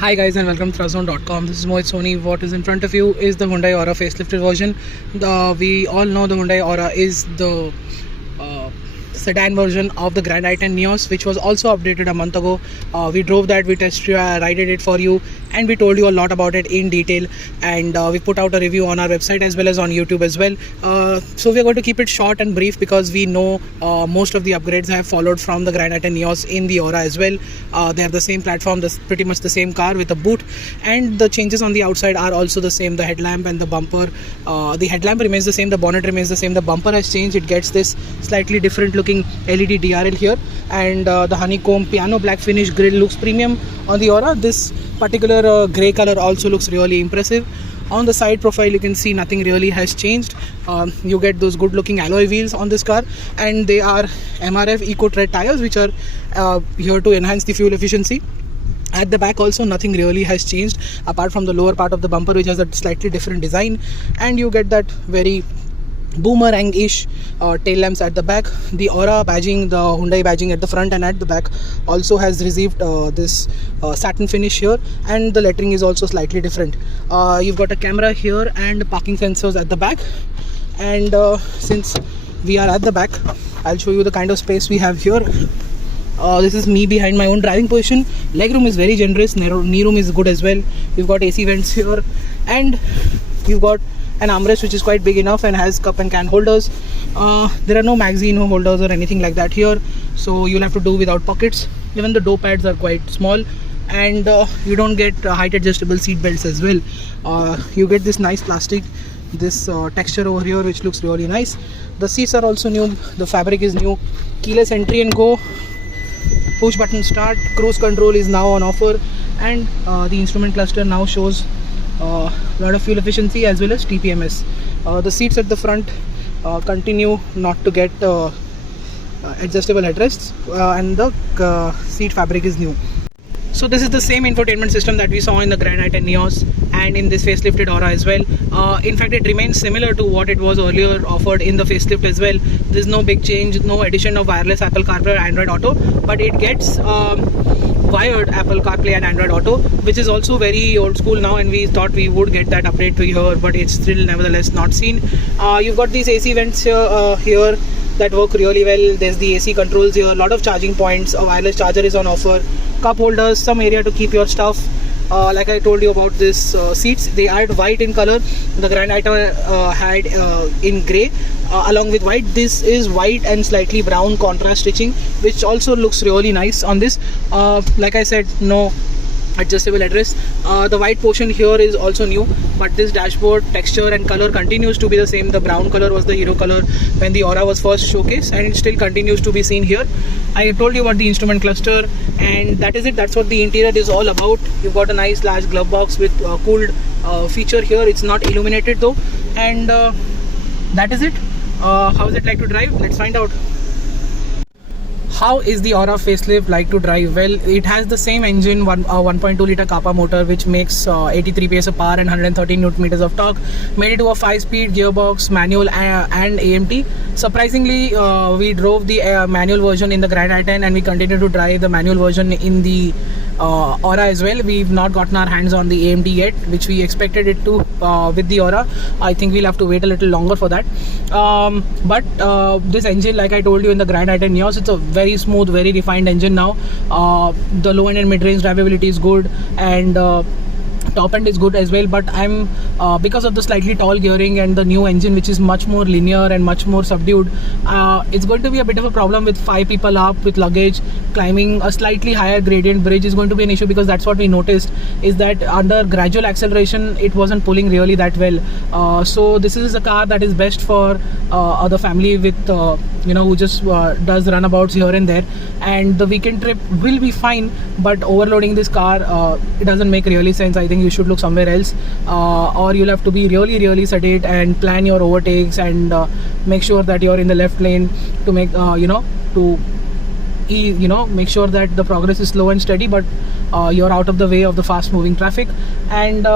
Hi guys and welcome to Thruzone.com. This is Mohit Soni. What is in front of you is the Hyundai Aura facelifted version. We all know the Hyundai Aura is the sedan version of the Grand i10 Neos, which was also updated a month ago. We drove that, we test rided it for you, and we told you a lot about it in detail, and we put out a review on our website as well as on YouTube as well. So we are going to keep it short and brief because we know most of the upgrades have followed from the Grand i10 Neos in the Aura as well. They have the same platform, pretty much the same car with a boot, and the changes on the outside are also the same. The headlamp and the bumper, the headlamp remains the same, the bonnet remains the same, the bumper has changed. It gets this slightly different looking LED DRL here, and the honeycomb piano black finish grille looks premium on the Aura. This particular grey color also looks really impressive. On the side profile you can see nothing really has changed. You get those good looking alloy wheels on this car, and they are MRF Eco Tread tires, which are here to enhance the fuel efficiency. At the back also nothing really has changed apart from the lower part of the bumper, which has a slightly different design, and you get that very boomerang-ish tail lamps at the back. The Aura badging, the Hyundai badging at the front and at the back also has received this satin finish here, and the lettering is also slightly different. You've got a camera here and parking sensors at the back, and since we are at the back, I'll show you the kind of space we have here. This is me behind my own driving position. Legroom is very generous, knee room is good as well. You've got AC vents here, and you've got an armrest which is quite big enough and has cup and can holders. There are no magazine holders or anything like that here, so you'll have to do without pockets. Even the door pads are quite small, and you don't get height adjustable seat belts as well. You get this nice plastic, this texture over here, which looks really nice. The seats are also new, the fabric is new. Keyless entry and go, push button start, cruise control is now on offer, and the instrument cluster now shows a lot of fuel efficiency as well as TPMS. The seats at the front continue not to get adjustable headrests, and the seat fabric is new. So this is the same infotainment system that we saw in the Grand i10 Neos and in this facelifted Aura as well. In fact, it remains similar to what it was earlier offered in the facelift as well. There's no big change, no addition of wireless Apple CarPlay or Android Auto, but it gets wired Apple CarPlay and Android Auto, which is also very old school now, and we thought we would get that update to here, but it's still nevertheless not seen. You've got these AC vents here that work really well. There's the AC controls here, a lot of charging points, a wireless charger is on offer, cup holders, some area to keep your stuff. Like I told you about this seats, they are white in color. The Grand i10 had in grey along with white. This is white and slightly brown contrast stitching, which also looks really nice on this. Like I said, no adjustable headrest. The white portion here is also new, but this dashboard texture and color continues to be the same. The brown color was the hero color when the Aura was first showcased, and it still continues to be seen here. I told you about the instrument cluster, and that is it. That's what the interior is all about. You've got a nice large glove box with cooled feature here. It's not illuminated though, and that is it. How is it like to drive? Let's find out. How is the Aura facelift like to drive? Well, it has the same engine, 1.2 liter Kappa motor, which makes 83 PS of power and 113 Newton meters of torque. Made it to a 5-speed gearbox, manual and AMT. Surprisingly, we drove the manual version in the Grand i10, and we continue to drive the manual version in the Aura as well. We've not gotten our hands on the AMD yet, which we expected it to with the Aura. I think we'll have to wait a little longer for that. But this engine, like I told you in the Grand i10 Neos, it's a very smooth, very refined engine now. The low end and mid-range drivability is good, and top end is good as well, but I'm because of the slightly tall gearing and the new engine, which is much more linear and much more subdued, it's going to be a bit of a problem with 5 people up with luggage. Climbing a slightly higher gradient bridge is going to be an issue, because that's what we noticed, is that under gradual acceleration it wasn't pulling really that well. So this is a car that is best for the family with who just does runabouts here and there, and the weekend trip will be fine, but overloading this car, it doesn't make really sense. I think you should look somewhere else, or you'll have to be really sedate and plan your overtakes and make sure that you're in the left lane to make make sure that the progress is slow and steady, but you're out of the way of the fast moving traffic. And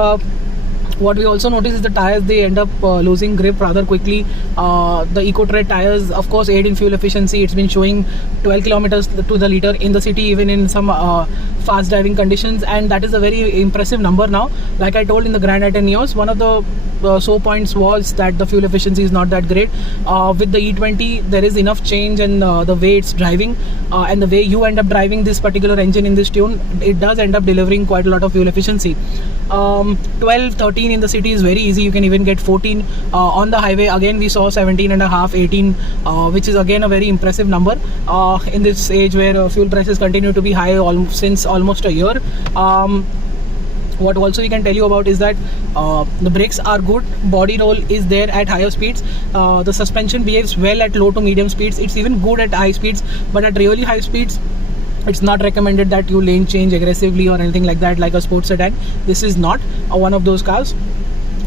What we also notice is the tires, they end up losing grip rather quickly. The Eco Tread tires of course aid in fuel efficiency. It's been showing 12 kilometers to the liter in the city, even in some fast driving conditions, and that is a very impressive number now. Like I told in the Grand i10 Neos, one of the sore points was that the fuel efficiency is not that great. With the E20, there is enough change in the way it's driving, and the way you end up driving this particular engine in this tune, it does end up delivering quite a lot of fuel efficiency. 12, 13 in the city is very easy. You can even get 14 on the highway. Again, we saw 17 and a half, 18, which is again a very impressive number in this age where fuel prices continue to be high since almost a year. What also we can tell you about is that the brakes are good, body roll is there at higher speeds, the suspension behaves well at low to medium speeds, it's even good at high speeds, but at really high speeds it's not recommended that you lane change aggressively or anything like that like a sports sedan. This is not one of those cars.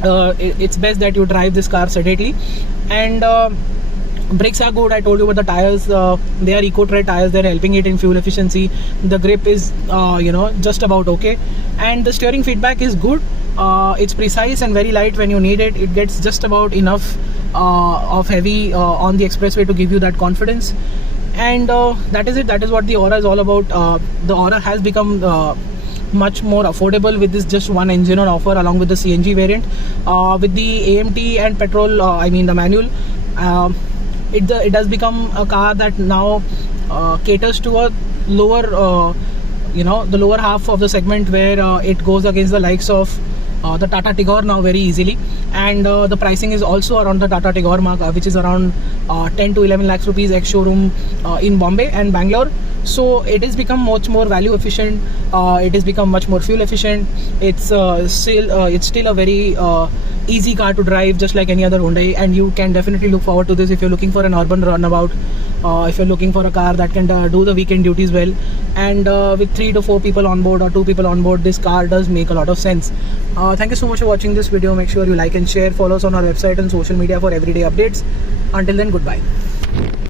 It's best that you drive this car sedately. And brakes are good. I told you about the tires. They are eco-tread tires. They're helping it in fuel efficiency. The grip is just about okay, and the steering feedback is good. It's precise and very light when you need it. It gets just about enough of heavy on the expressway to give you that confidence. And that is it. That is what the Aura is all about. The Aura has become much more affordable with this just one engine on offer, along with the CNG variant. With the AMT and petrol, I mean the manual, it does become a car that now caters to a lower, the lower half of the segment, where it goes against the likes of the Tata Tigor now very easily. And the pricing is also around the Tata Tigor mark, which is around 10 to 11 lakhs rupees ex showroom in Bombay and Bangalore. So it has become much more value efficient. It has become much more fuel efficient. It's still a very easy car to drive, just like any other Hyundai, and you can definitely look forward to this if you're looking for an urban runabout. If you're looking for a car that can do the weekend duties well, and with 3 to 4 people on board or 2 people on board, this car does make a lot of sense. Thank you so much for watching this video. Make sure you like and share. Follow us on our website and social media for everyday updates. Until then, goodbye.